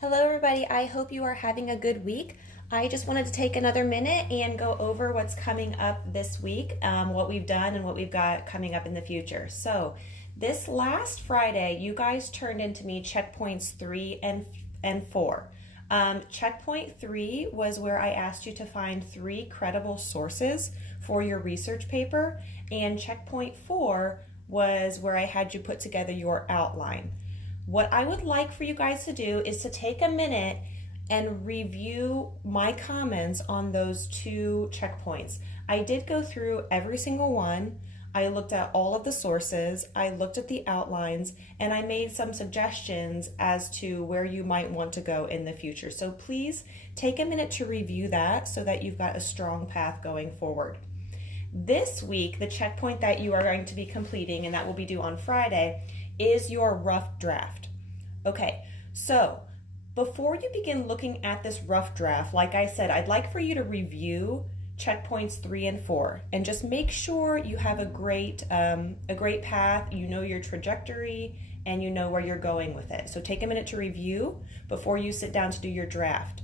Hello, everybody. I hope you are having a good week. I just wanted to take another minute and go over what's coming up this week, what we've done, and what we've got coming up in the future. So, this last Friday, you guys turned into me checkpoints 3 and 4. Checkpoint 3 was where I asked you to find 3 credible sources for your research paper, and checkpoint 4 was where I had you put together your outline. What I would like for you guys to do is to take a minute and review my comments on those 2 checkpoints. I did go through every single one. I looked at all of the sources, I looked at the outlines, and I made some suggestions as to where you might want to go in the future. So please take a minute to review that so that you've got a strong path going forward. This week, the checkpoint that you are going to be completing, and that will be due on Friday, is your rough draft. Okay, so before you begin looking at this rough draft, like I said, I'd like for you to review checkpoints 3 and 4 and just make sure you have a great path, you know your trajectory, and you know where you're going with it. So take a minute to review before you sit down to do your draft.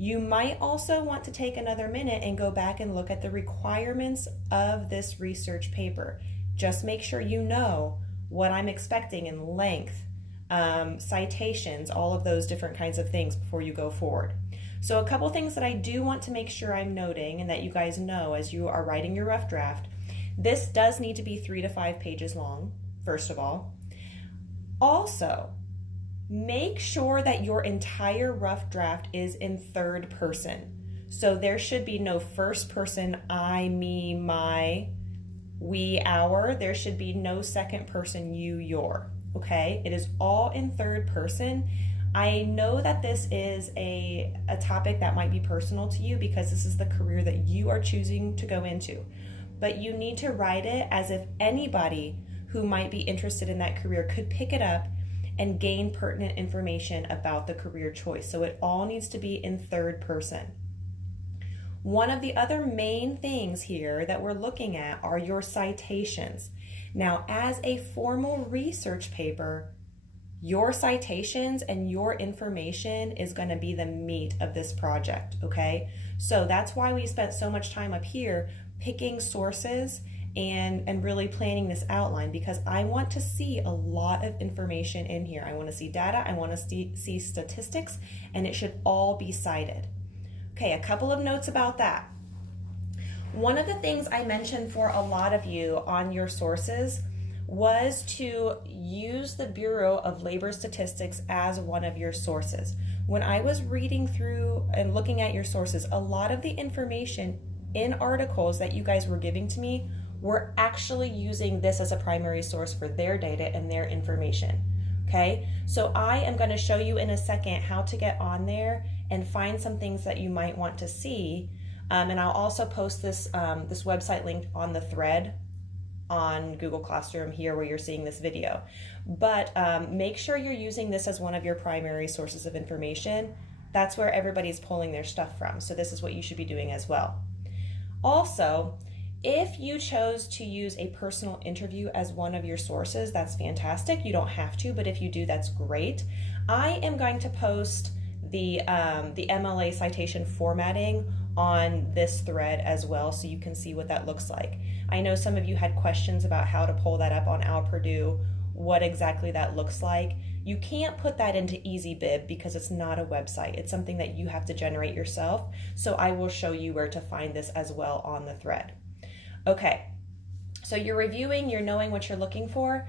You might also want to take another minute and go back and look at the requirements of this research paper. Just make sure you know what I'm expecting in length, citations, all of those different kinds of things before you go forward. So a couple things that I do want to make sure I'm noting and that you guys know as you are writing your rough draft. This does need to be 3 to 5 pages long, first of all. Also, make sure that your entire rough draft is in third person. So there should be no first person, I, me, my, we, our. There should be no second person, you, your. Okay? It is all in third person. I know that this is a topic that might be personal to you because this is the career that you are choosing to go into. But you need to write it as if anybody who might be interested in that career could pick it up and gain pertinent information about the career choice. So it all needs to be in third person. One of the other main things here that we're looking at are your citations. Now, as a formal research paper, your citations and your information is going to be the meat of this project, okay? So that's why we spent so much time up here picking sources and really planning this outline, because I want to see a lot of information in here. I want to see data, I want to see statistics, and it should all be cited. Okay, a couple of notes about that. One of the things I mentioned for a lot of you on your sources was to use the Bureau of Labor Statistics as one of your sources. When I was reading through and looking at your sources, a lot of the information in articles that you guys were giving to me were actually using this as a primary source for their data and their information. Okay, so I am going to show you in a second how to get on there and find some things that you might want to see. And I'll also post this website link on the thread on Google Classroom here where you're seeing this video. But make sure you're using this as one of your primary sources of information. That's where everybody's pulling their stuff from. So this is what you should be doing as well. Also, if you chose to use a personal interview as one of your sources, that's fantastic. You don't have to, but if you do, that's great. I am going to post the MLA citation formatting on this thread as well, so you can see what that looks like. I know some of you had questions about how to pull that up on OWL Purdue, what exactly that looks like. You can't put that into EasyBib because it's not a website. It's something that you have to generate yourself. So I will show you where to find this as well on the thread. Okay, so you're reviewing, you're knowing what you're looking for.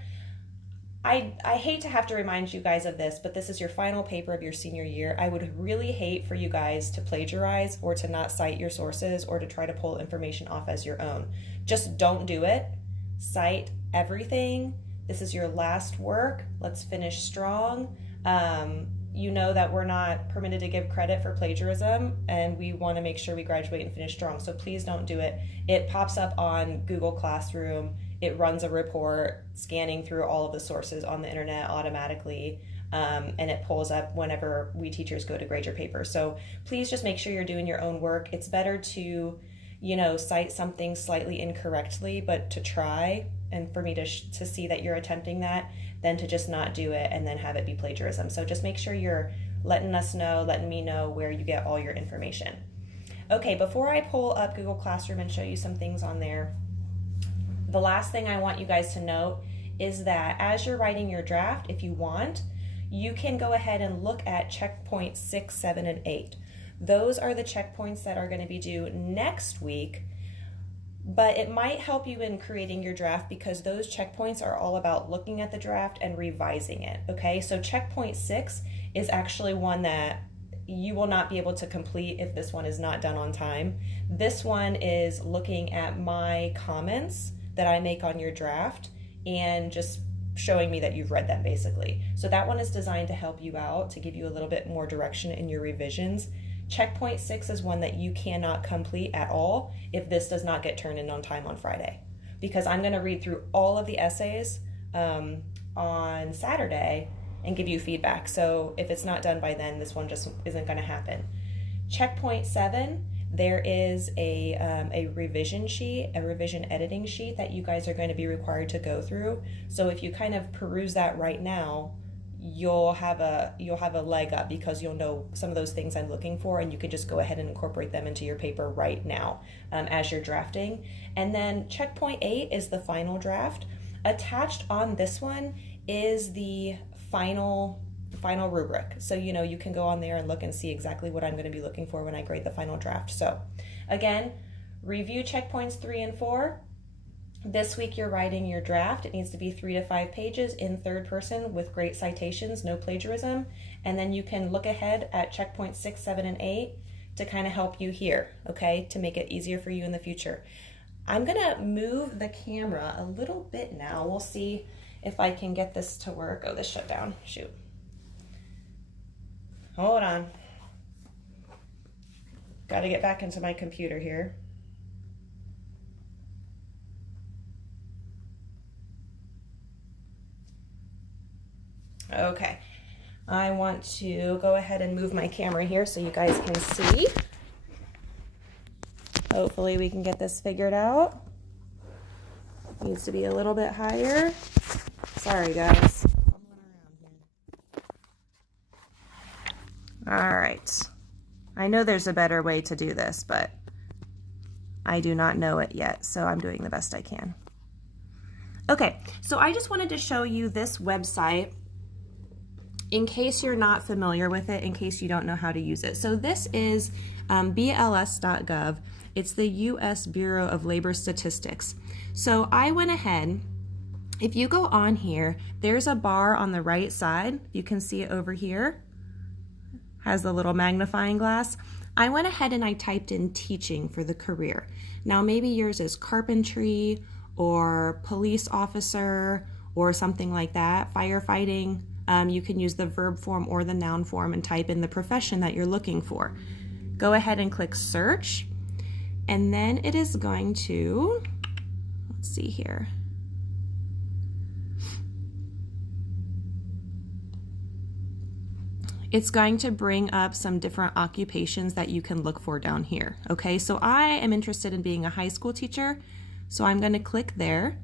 I hate to have to remind you guys of this, but this is your final paper of your senior year. I would really hate for you guys to plagiarize or to not cite your sources or to try to pull information off as your own. Just don't do it. Cite everything. This is your last work. Let's finish strong. You know that we're not permitted to give credit for plagiarism, and we want to make sure we graduate and finish strong. So please don't do it. It pops up on Google Classroom. It runs a report scanning through all of the sources on the internet automatically, and it pulls up whenever we teachers go to grade your paper. So please just make sure you're doing your own work. It's better to, cite something slightly incorrectly, but to try, and for me to see that you're attempting that, than to just not do it and then have it be plagiarism. So just make sure you're letting me know where you get all your information. Okay, before I pull up Google Classroom and show you some things on there, the last thing I want you guys to note is that as you're writing your draft, if you want, you can go ahead and look at checkpoints 6, 7, and 8. Those are the checkpoints that are going to be due next week, but it might help you in creating your draft because those checkpoints are all about looking at the draft and revising it, okay? So checkpoint 6 is actually one that you will not be able to complete if this one is not done on time. This one is looking at my comments that I make on your draft and just showing me that you've read them basically. So that one is designed to help you out, to give you a little bit more direction in your revisions. Checkpoint 6 is one that you cannot complete at all if this does not get turned in on time on Friday, because I'm going to read through all of the essays on Saturday and give you feedback. So if it's not done by then, this one just isn't going to happen. Checkpoint 7, there is a revision sheet, a revision editing sheet that you guys are going to be required to go through. So if you kind of peruse that right now, you'll have a leg up because you'll know some of those things I'm looking for, and you can just go ahead and incorporate them into your paper right now as you're drafting. And then checkpoint 8 is the final draft. Attached on this one is the final rubric. So you can go on there and look and see exactly what I'm going to be looking for when I grade the final draft. So again, review checkpoints 3 and 4. This week you're writing your draft. It needs to be 3 to 5 pages in third person with great citations, no plagiarism. And then you can look ahead at checkpoints 6, 7, and 8 to kind of help you here, okay, to make it easier for you in the future. I'm gonna move the camera a little bit now. We'll see if I can get this to work. Oh, this shut down, shoot. Hold on. Got to get back into my computer here. Okay, I want to go ahead and move my camera here so you guys can see. Hopefully we can get this figured out. Needs to be a little bit higher. Sorry guys. All right. I know there's a better way to do this, but I do not know it yet, so I'm doing the best I can. Okay, so I just wanted to show you this website in case you're not familiar with it, in case you don't know how to use it. So this is BLS.gov. It's the U.S. Bureau of Labor Statistics. So I went ahead, if you go on here, there's a bar on the right side. You can see it over here. Has the little magnifying glass. I went ahead and I typed in teaching for the career. Now maybe yours is carpentry or police officer or something like that, firefighting. You can use the verb form or the noun form and type in the profession that you're looking for. Go ahead and click search, and then it is going to, let's see here. It's going to bring up some different occupations that you can look for down here. Okay, so I am interested in being a high school teacher, so I'm going to click there,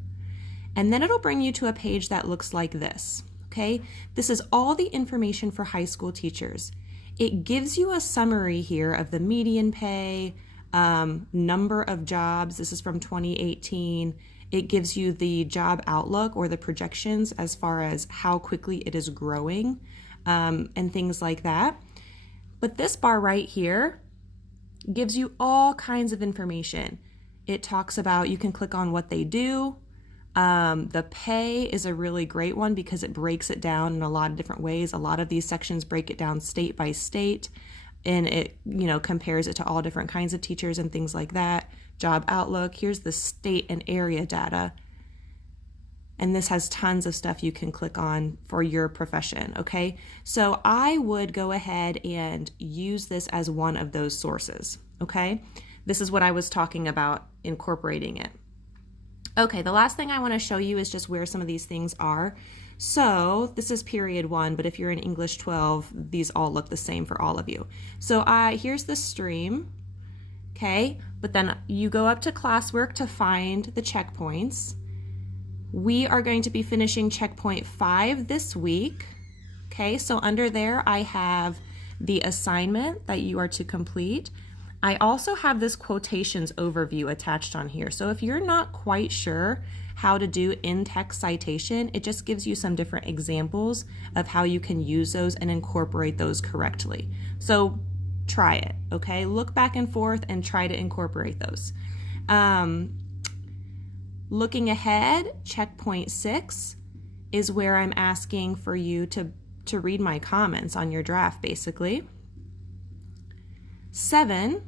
and then it'll bring you to a page that looks like this. Okay, this is all the information for high school teachers. It gives you a summary here of the median pay, number of jobs. This is from 2018. It gives you the job outlook or the projections as far as how quickly it is growing. And things like that. But this bar right here gives you all kinds of information. It talks about, you can click on what they do. The pay is a really great one because it breaks it down in a lot of different ways. A lot of these sections break it down state by state, and it, compares it to all different kinds of teachers and things like that. Job outlook, here's the state and area data. And this has tons of stuff you can click on for your profession, okay? So I would go ahead and use this as one of those sources, okay? This is what I was talking about, incorporating it. Okay, the last thing I want to show you is just where some of these things are. So this is period 1, but if you're in English 12, these all look the same for all of you. So here's the stream, okay? But then you go up to classwork to find the checkpoints. We are going to be finishing checkpoint 5 this week, Okay, so under there I have the assignment that you are to complete. I also have this quotations overview attached on here. So if you're not quite sure how to do in-text citation, it just gives you some different examples of how you can use those and incorporate those correctly. So try it, okay? Look back and forth and try to incorporate those. Looking ahead, checkpoint 6 is where I'm asking for you to read my comments on your draft, basically. 7,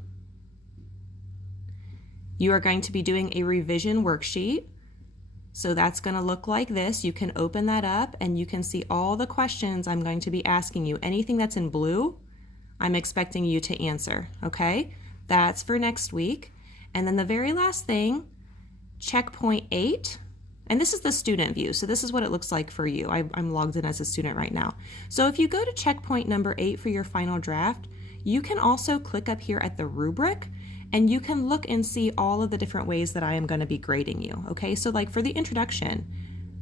you are going to be doing a revision worksheet. So that's going to look like this. You can open that up and you can see all the questions I'm going to be asking you. Anything that's in blue, I'm expecting you to answer, okay? That's for next week. And then the very last thing, checkpoint 8, and this is the student view. So this is what it looks like for you. I'm logged in as a student right now. So if you go to checkpoint number 8 for your final draft, you can also click up here at the rubric and you can look and see all of the different ways that I am going to be grading you, okay? So like for the introduction,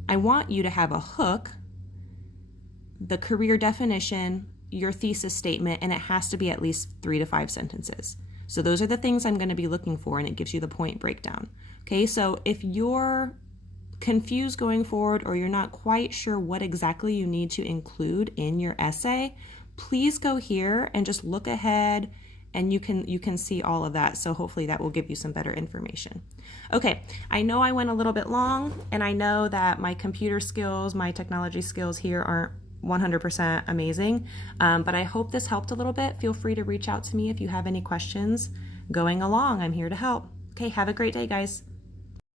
I want you to have a hook, the career definition, your thesis statement, and it has to be at least 3 to 5 sentences. So those are the things I'm going to be looking for, and it gives you the point breakdown. Okay, so if you're confused going forward or you're not quite sure what exactly you need to include in your essay, please go here and just look ahead and you can see all of that. So hopefully that will give you some better information. Okay, I know I went a little bit long, and I know that my computer skills, my technology skills here aren't 100% amazing, but I hope this helped a little bit. Feel free to reach out to me if you have any questions going along. I'm here to help. Okay, have a great day, guys.